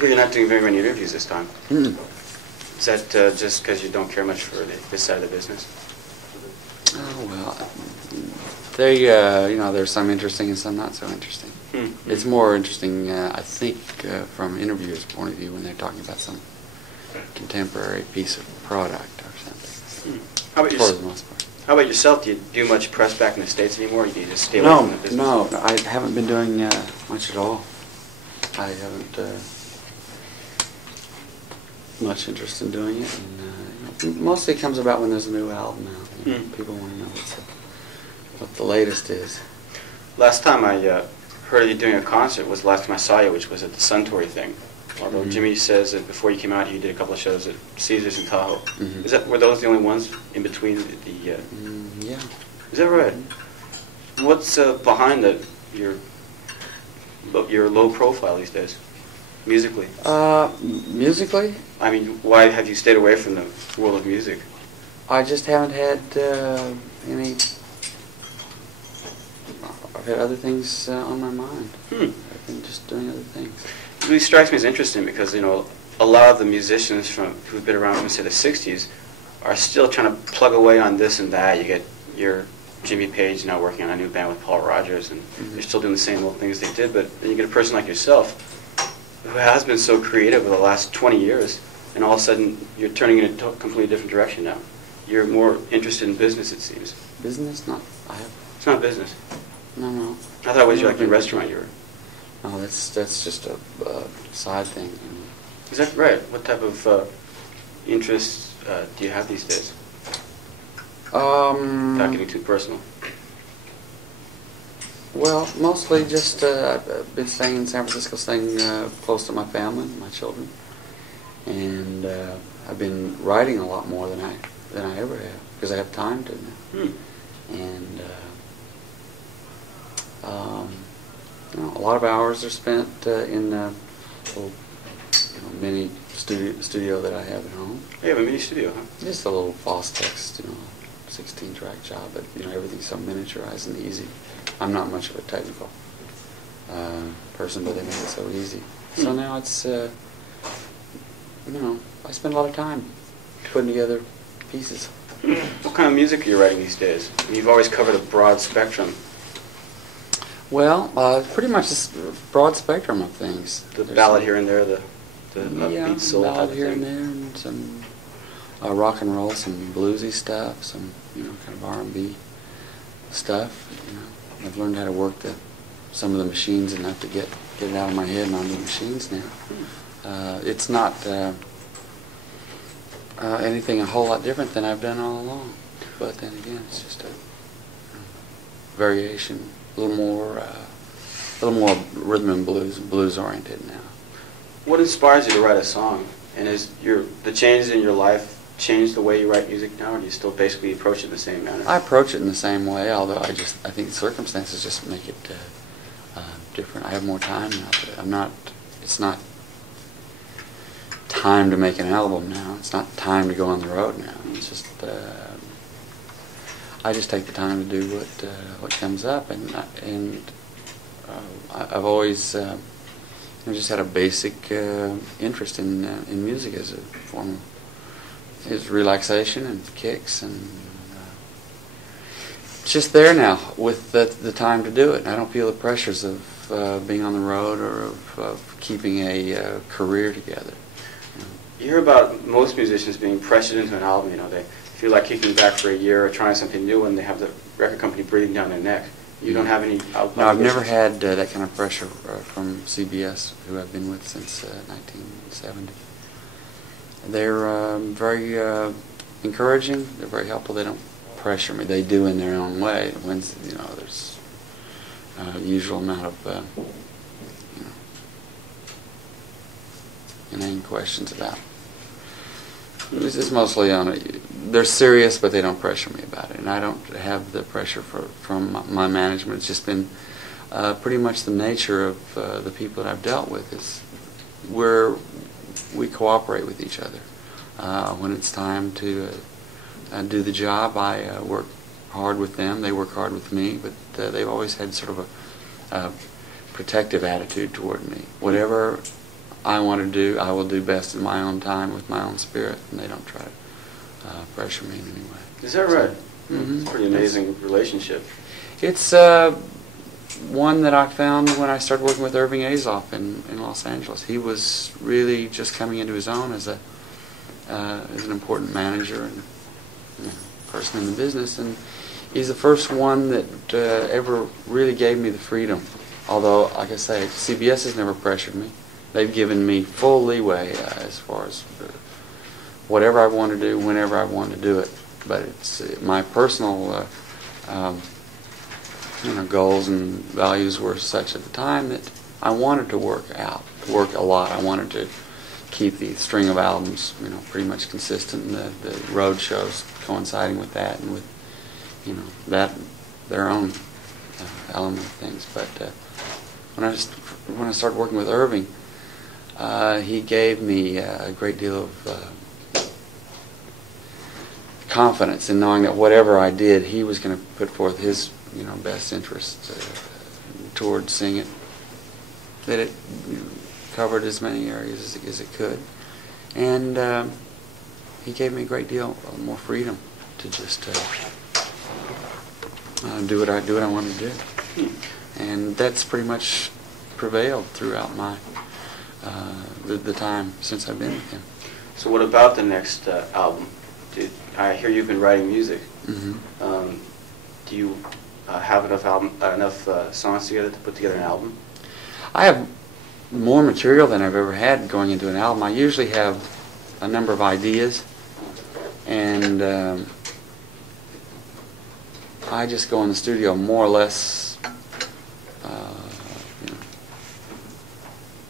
You're not doing very many interviews this time. Mm. Is that just because you don't care much for this side of the business? Oh, well, they, there's some interesting and some not so interesting. Mm-hmm. It's more interesting, I think, from an interviewer's point of view when they're talking about some contemporary piece of product or something. Mm. For the most part. How about yourself? Do you do much press back in the States anymore? Or do you just stay away from the business? No, I haven't been doing much at all. I haven't much interest in doing it. And, mostly it comes about when there's a new album out. People want to know what the latest is. Last time I heard you doing a concert was the last time I saw you, which was at the Suntory thing. Although Jimmy says that before you came out, you did a couple of shows at Caesars in Tahoe. Were those the only ones in between the? Yeah. Is that right? What's behind your low profile these days, musically? Musically? I mean, why have you stayed away from the world of music? I just haven't had any. I've had other things on my mind. I've been just doing other things. It really strikes me as interesting because, a lot of the musicians who've been around from, say, the 60s are still trying to plug away on this and that. You get your Jimmy Page now working on a new band with Paul Rodgers, and they're still doing the same old things they did. But then you get a person like yourself who has been so creative over the last 20 years, and all of a sudden you're turning in a completely different direction now. You're more interested in business, it seems. Business? It's not business. No. I thought it was like your restaurant you were. No, that's just a side thing. Is that right? What type of interests do you have these days? Without getting too personal. Well, mostly just I've been staying in San Francisco, staying close to my family, my children, and I've been writing a lot more than I ever have because I have time to now. And a lot of hours are spent in a little mini studio that I have at home. You have a mini studio, huh? Just a little Fostex, 16-track job, but everything's so miniaturized and easy. I'm not much of a technical person, but they make it so easy. So now it's, I spend a lot of time putting together pieces. What kind of music are you writing these days? You've always covered a broad spectrum. Well, pretty much this broad spectrum of things. There's ballad here and there, the upbeat soul type ballad of here thing. and there, and some rock and roll, some bluesy stuff, some kind of R&B stuff. I've learned how to work some of the machines enough to get it out of my head and on the machines now. It's not anything a whole lot different than I've done all along, but then again, it's just a variation, a little more rhythm and blues oriented now. What inspires you to write a song? And is the changes in your life change the way you write music now, or do you still basically approach it in the same manner? I approach it in the same way, although I think circumstances just make it different. I have more time now. It's not time to make an album now. It's not time to go on the road now. It's just I just take the time to do what comes up, and I've always just had a basic interest in music as a form of relaxation and kicks, and it's just there now with the time to do it. I don't feel the pressures of being on the road or of keeping a career together. You hear about most musicians being pressured into an album. They feel like kicking back for a year or trying something new, and they have the record company breathing down their neck. You don't have any obligations? No, I've never had that kind of pressure from CBS, who I've been with since 1970. They're very encouraging. They're very helpful. They don't pressure me. They do in their own way. When there's the usual amount of inane questions about. This is mostly they're serious, but they don't pressure me about it, and I don't have the pressure from my management. It's just been pretty much the nature of the people that I've dealt with. We cooperate with each other. When it's time to do the job, I work hard with them. They work hard with me, but they've always had sort of a protective attitude toward me. Whatever I want to do, I will do best in my own time with my own spirit, and they don't try to pressure me in any way. Is that right? Mm-hmm. It's a pretty amazing relationship. It's one that I found when I started working with Irving Azoff in Los Angeles. He was really just coming into his own as an important manager and person in the business, and he's the first one that ever really gave me the freedom. Although, like I say, CBS has never pressured me. They've given me full leeway as far as whatever I want to do, whenever I want to do it. But it's my personal goals and values were such at the time that I wanted to work a lot. I wanted to keep the string of albums, pretty much consistent, and the road shows coinciding with that, and with, that their own element of things. But when I started working with Irving, he gave me a great deal of confidence in knowing that whatever I did, he was going to put forth his best interest towards seeing it, that it covered as many areas as it could, and he gave me a great deal more freedom to just do what I wanted to do, and that's pretty much prevailed throughout my the time since I've been with him. So what about the next album? I hear you've been writing music. Mm-hmm. Do you have enough songs together to put together an album? I have more material than I've ever had going into an album. I usually have a number of ideas, and I just go in the studio more or less,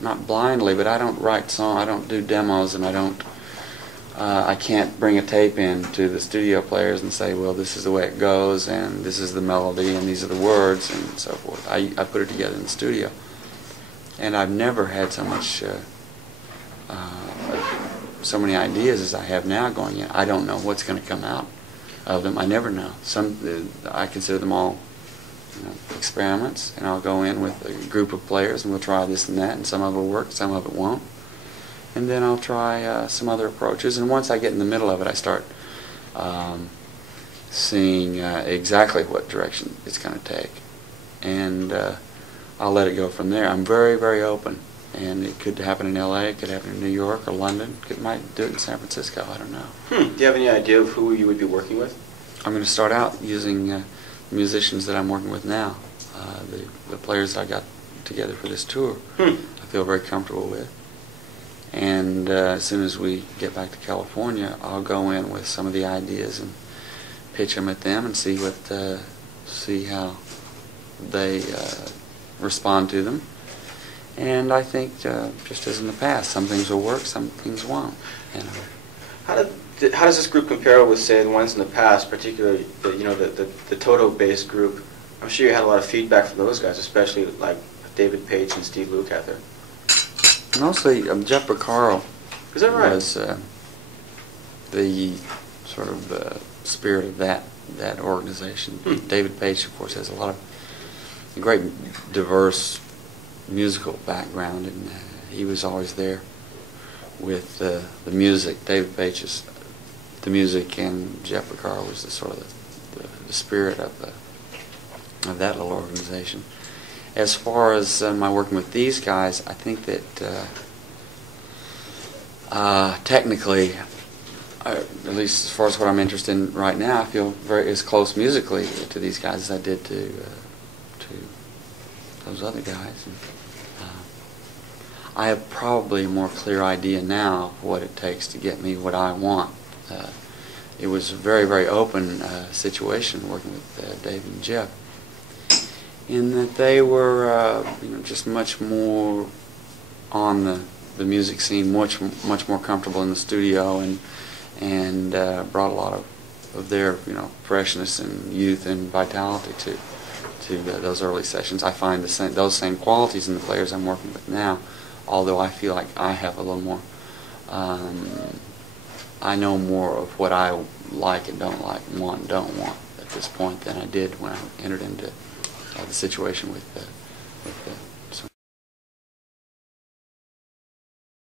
not blindly, but I don't write songs, I don't do demos, and I can't bring a tape in to the studio players and say, well, this is the way it goes, and this is the melody, and these are the words, and so forth. I put it together in the studio. And I've never had so many ideas as I have now going in. I don't know what's going to come out of them. I never know. I consider them all experiments, and I'll go in with a group of players, and we'll try this and that, and some of it will work, some of it won't. And then I'll try some other approaches, and once I get in the middle of it, I start seeing exactly what direction it's going to take, and I'll let it go from there. I'm very, very open, and it could happen in L.A., it could happen in New York or London, it might do it in San Francisco, I don't know. Do you have any idea of who you would be working with? I'm going to start out using musicians that I'm working with now, the players I got together for this tour. I feel very comfortable with. And as soon as we get back to California, I'll go in with some of the ideas and pitch them at them and see how they respond to them. And I think, just as in the past, some things will work, some things won't. How does this group compare with, say, the ones in the past, particularly the Toto-based group? I'm sure you had a lot of feedback from those guys, especially like David Page and Steve Lukather. Mostly, Jeff Porcaro was the sort of spirit of that organization. David Page, of course, has a great diverse musical background, and he was always there with the music. David Page is the music, and Jeff Porcaro was the sort of the spirit of that little organization. As far as my working with these guys, I think that technically, at least as far as what I'm interested in right now, I feel very as close musically to these guys as I did to those other guys. And, I have probably a more clear idea now of what it takes to get me what I want. It was a very, very open situation working with Dave and Jeff, in that they were just much more on the music scene, much more comfortable in the studio, and brought a lot of their freshness and youth and vitality to those early sessions. I find those same qualities in the players I'm working with now, although I feel like I have a little more, I know more of what I like and don't like, and want and don't want at this point than I did when I entered into the situation with